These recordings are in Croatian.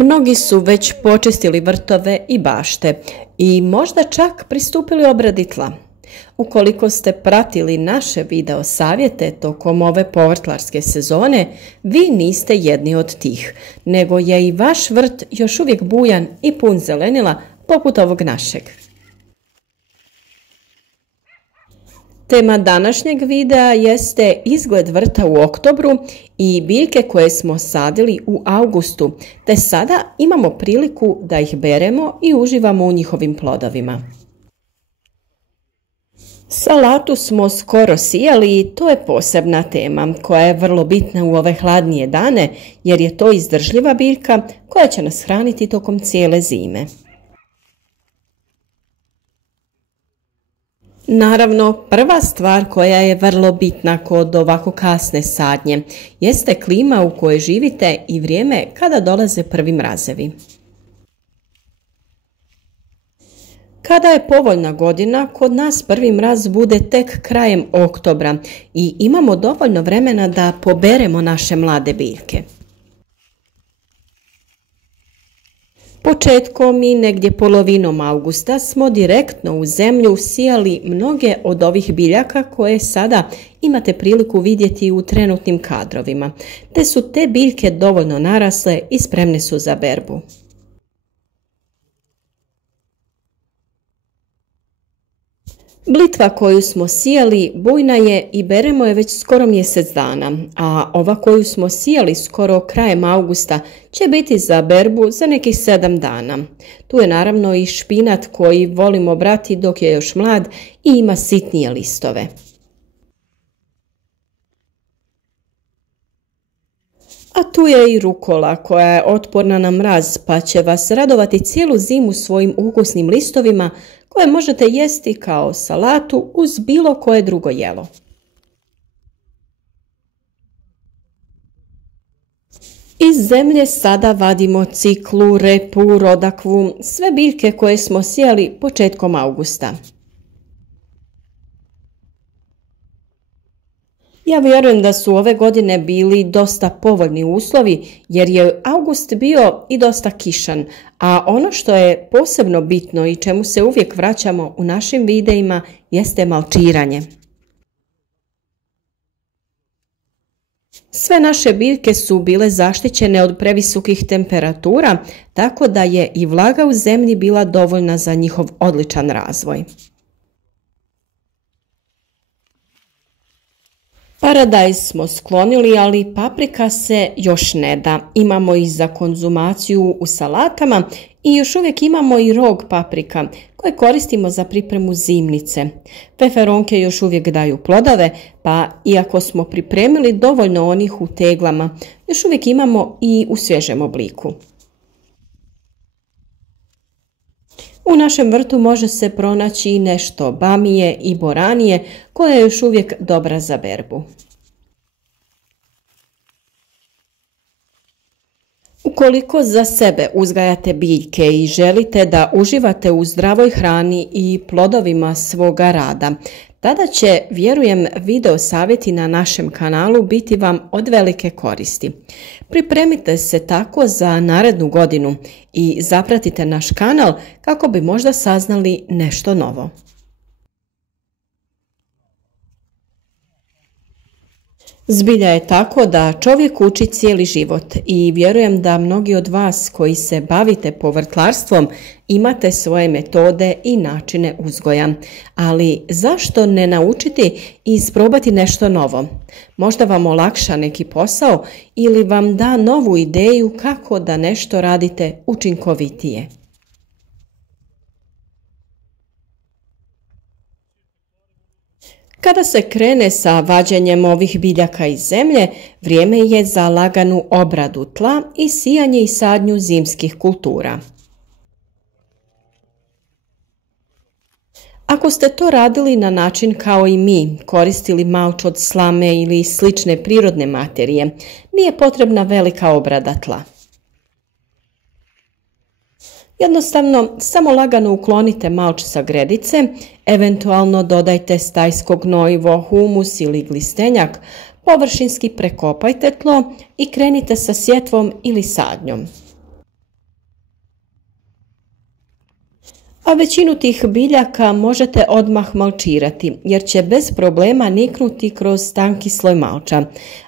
Mnogi su već počistili vrtove i bašte i možda čak pristupili obradi tla. Ukoliko ste pratili naše video savjete tokom ove povrtlarske sezone, vi niste jedni od tih, nego je i vaš vrt još uvijek bujan i pun zelenila poput ovog našeg. Tema današnjeg videa jeste izgled vrta u oktobru i biljke koje smo sadili u augustu, te sada imamo priliku da ih beremo i uživamo u njihovim plodovima. Salatu smo skoro sijali i to je posebna tema koja je vrlo bitna u ove hladnije dane jer je to izdržljiva biljka koja će nas hraniti tokom cijele zime. Naravno, prva stvar koja je vrlo bitna kod ovako kasne sadnje jeste klima u kojoj živite i vrijeme kada dolaze prvi mrazevi. Kada je povoljna godina, kod nas prvi mraz bude tek krajem oktobra i imamo dovoljno vremena da poberemo naše mlade biljke. Početkom i negdje polovinom augusta smo direktno u zemlju sijali mnoge od ovih biljaka koje sada imate priliku vidjeti u trenutnim kadrovima, te su te biljke dovoljno narasle i spremne su za berbu. Blitva koju smo sijali bujna je i beremo je već skoro mjesec dana, a ova koju smo sijali skoro krajem augusta će biti za berbu za nekih 7 dana. Tu je naravno i špinat koji volimo brati dok je još mlad i ima sitnije listove. A tu je i rukola koja je otporna na mraz pa će vas radovati cijelu zimu svojim ukusnim listovima koje možete jesti kao salatu uz bilo koje drugo jelo. Iz zemlje sada vadimo ciklu, repu, rodakvu, sve biljke koje smo sijali početkom augusta. Ja vjerujem da su ove godine bili dosta povoljni uslovi jer je august bio i dosta kišan, a ono što je posebno bitno i čemu se uvijek vraćamo u našim videima jeste malčiranje. Sve naše biljke su bile zaštićene od previsokih temperatura, tako da je i vlaga u zemlji bila dovoljna za njihov odličan razvoj. Paradajz smo sklonili, ali paprika se još ne da. Imamo i za konzumaciju u salatama i još uvijek imamo i rog paprika koje koristimo za pripremu zimnice. Feferonke još uvijek daju plodove, pa iako smo pripremili dovoljno onih u teglama, još uvijek imamo i u svježem obliku. U našem vrtu može se pronaći i nešto bamije i boranije koja je još uvijek dobra za berbu. Ukoliko za sebe uzgajate biljke i želite da uživate u zdravoj hrani i plodovima svoga rada, tada će, vjerujem, video savjeti na našem kanalu biti vam od velike koristi. Pripremite se tako za narednu godinu i zapratite naš kanal kako bi možda saznali nešto novo. Zbilja je tako da čovjek uči cijeli život i vjerujem da mnogi od vas koji se bavite povrtlarstvom imate svoje metode i načine uzgoja. Ali zašto ne naučiti i isprobati nešto novo? Možda vam olakša neki posao ili vam da novu ideju kako da nešto radite učinkovitije. Kada se krene sa vađenjem ovih biljaka iz zemlje, vrijeme je za laganu obradu tla i sijanje i sadnju zimskih kultura. Ako ste to radili na način kao i mi, koristili malč od slame ili slične prirodne materije, nije potrebna velika obrada tla. Jednostavno, samo lagano uklonite malč sa gredice, eventualno dodajte stajsko gnojivo, humus ili glistenjak, površinski prekopajte tlo i krenite sa sjetvom ili sadnjom. A većinu tih biljaka možete odmah malčirati jer će bez problema niknuti kroz tanki sloj malča.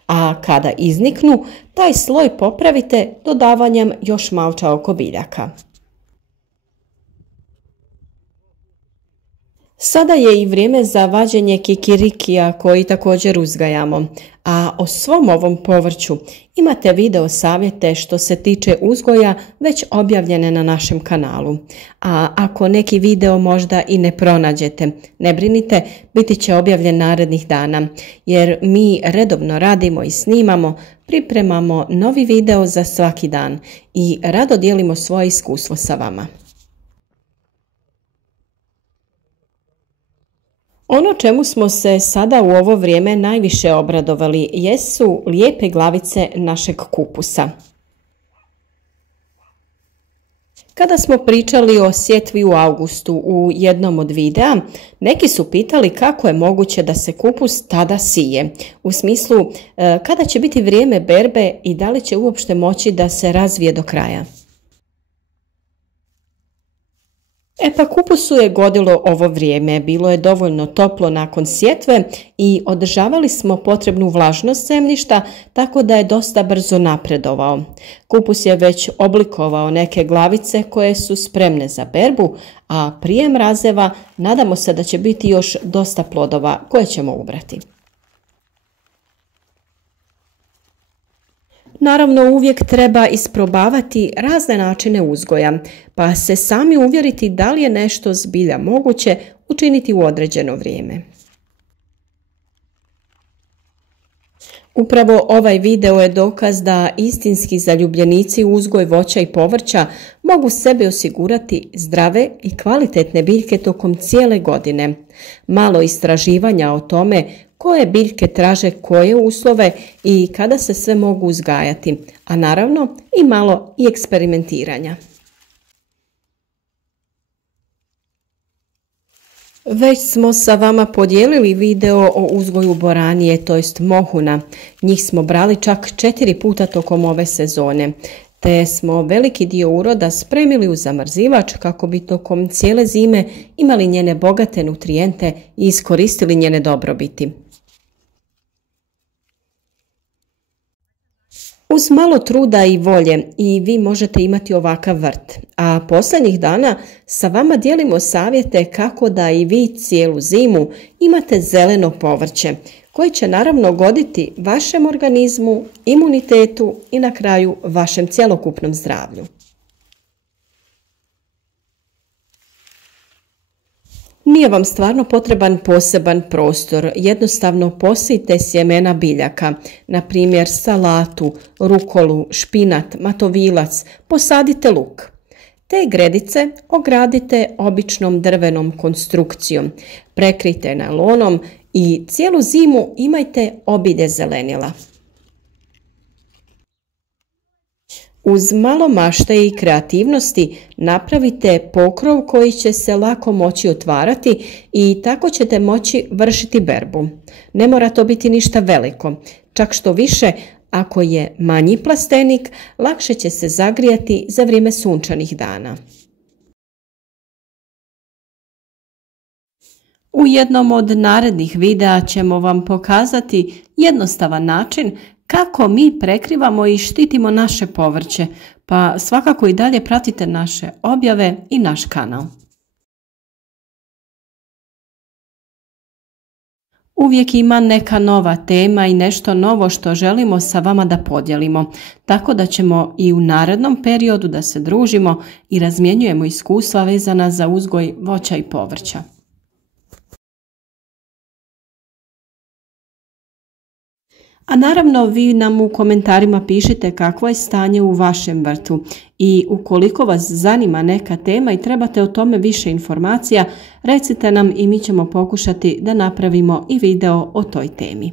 A kada izniknu, taj sloj popravite dodavanjem još malča oko biljaka. Sada je i vrijeme za vađenje kikirikija koji također uzgajamo, a o svom ovom povrću imate video savjete što se tiče uzgoja već objavljene na našem kanalu. A ako neki video možda i ne pronađete, ne brinite, biti će objavljen narednih dana, jer mi redovno radimo i snimamo, pripremamo novi video za svaki dan i rado dijelimo svoje iskustvo sa vama. Ono čemu smo se sada u ovo vrijeme najviše obradovali jesu lijepe glavice našeg kupusa. Kada smo pričali o sjetvi u augustu u jednom od videa, neki su pitali kako je moguće da se kupus tada sije, u smislu kada će biti vrijeme berbe i da li će uopšte moći da se razvije do kraja. Pa kupusu je godilo ovo vrijeme, bilo je dovoljno toplo nakon sjetve i održavali smo potrebnu vlažnost zemljišta, tako da je dosta brzo napredovao. Kupus je već oblikovao neke glavice koje su spremne za berbu, a prije mrazeva nadamo se da će biti još dosta plodova koje ćemo ubrati. Naravno, uvijek treba isprobavati razne načine uzgoja, pa se sami uvjeriti da li je nešto zbilja moguće učiniti u određeno vrijeme. Upravo ovaj video je dokaz da istinski zaljubljenici u uzgoj voća i povrća mogu sebi osigurati zdrave i kvalitetne biljke tokom cijele godine. Malo istraživanja o tome koje biljke traže koje uslove i kada se sve mogu uzgajati, a naravno i malo i eksperimentiranja. Već smo sa vama podijelili video o uzgoju boranije, to jest mohuna. Njih smo brali čak 4 puta tokom ove sezone, te smo veliki dio uroda spremili u zamrzivač kako bi tokom cijele zime imali njene bogate nutrijente i iskoristili njene dobrobiti. Uz malo truda i volje i vi možete imati ovakav vrt, a posljednjih dana sa vama dijelimo savjete kako da i vi cijelu zimu imate zeleno povrće, koje će naravno goditi vašem organizmu, imunitetu i na kraju vašem cjelokupnom zdravlju. Nije vam stvarno potreban poseban prostor, jednostavno posijte sjemena biljaka, na primjer salatu, rukolu, špinat, matovilac, posadite luk. Te gredice ogradite običnom drvenom konstrukcijom, prekrijte najlonom i cijelu zimu imajte obilje zelenila. Uz malo mašte i kreativnosti napravite pokrov koji će se lako moći otvarati i tako ćete moći vršiti berbu. Ne mora to biti ništa veliko, čak što više, ako je manji plastenik, lakše će se zagrijati za vrijeme sunčanih dana. U jednom od narednih videa ćemo vam pokazati jednostavan način kako mi prekrivamo i štitimo naše povrće, pa svakako i dalje pratite naše objave i naš kanal. Uvijek ima neka nova tema i nešto novo što želimo sa vama da podijelimo, tako da ćemo i u narednom periodu da se družimo i razmjenjujemo iskustva vezana za uzgoj voća i povrća. A naravno vi nam u komentarima pišite kakvo je stanje u vašem vrtu i ukoliko vas zanima neka tema i trebate o tome više informacija, recite nam i mi ćemo pokušati da napravimo i video o toj temi.